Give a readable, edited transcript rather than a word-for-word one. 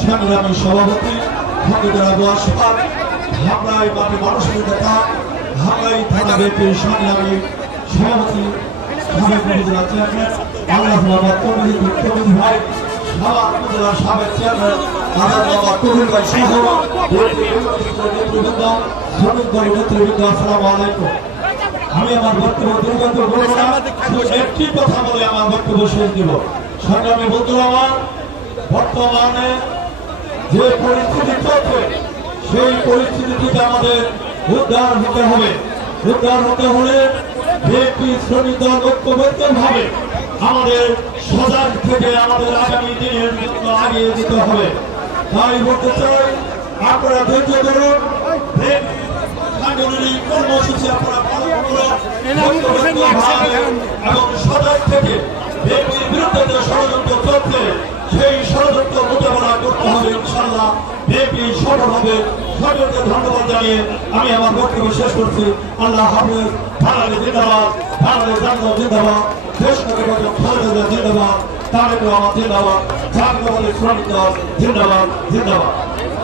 সংগ্রামী সভাপতি হামলাই মাঠে মানুষের নেতা হামলাই থানা বিএনপির সংগ্রামী সভাপতি ভাই সাবেক চেয়ারম্যান আমি আমার বক্তব্য দুর্গত বলবো না, একটি কথা বলে আমার বক্তব্য শেষ দিব। সংগ্রামী বন্ধু আমার, বর্তমানে যে পরিস্থিতি চলছে সেই পরিস্থিতি থেকে আমাদের উদ্ধার হতে হবে। উদ্ধার হতে হলে বিএনপি শ্রমিক দল ঐক্যবদ্ধভাবে আমাদের সজাগ থেকে আমাদের আগামী দিনের জন্য আগিয়ে যেতে হবে। তাই বলতে চাই, আপনারা ধৈর্য ধরুন, সাংগঠনিক কর্মসূচি আপনারা পালন করুন এবং সজাগ থেকে বিএনপির বিরুদ্ধে যে ষড়যন্ত্র চলছে সেই ষড়যন্ত্র মোকাবেলা করতে হবে। ইনশাআল্লাহ বিএনপি সফল হবে। সকলকে ধন্যবাদ জানিয়ে আমি আমার বক্তব্য শেষ করছি। আল্লাহ হাফেজ। বাংলাদেশ জিন্দাবাদ, বাংলাদেশ জাতীয় জিন্দাবাদ, দেশ জিন্দাবাদ, তারেক রহমান জিন্দাবাদ, জাতীয়তাবাদী শ্রমিক দল জিন্দাবাদ জিন্দাবাদ।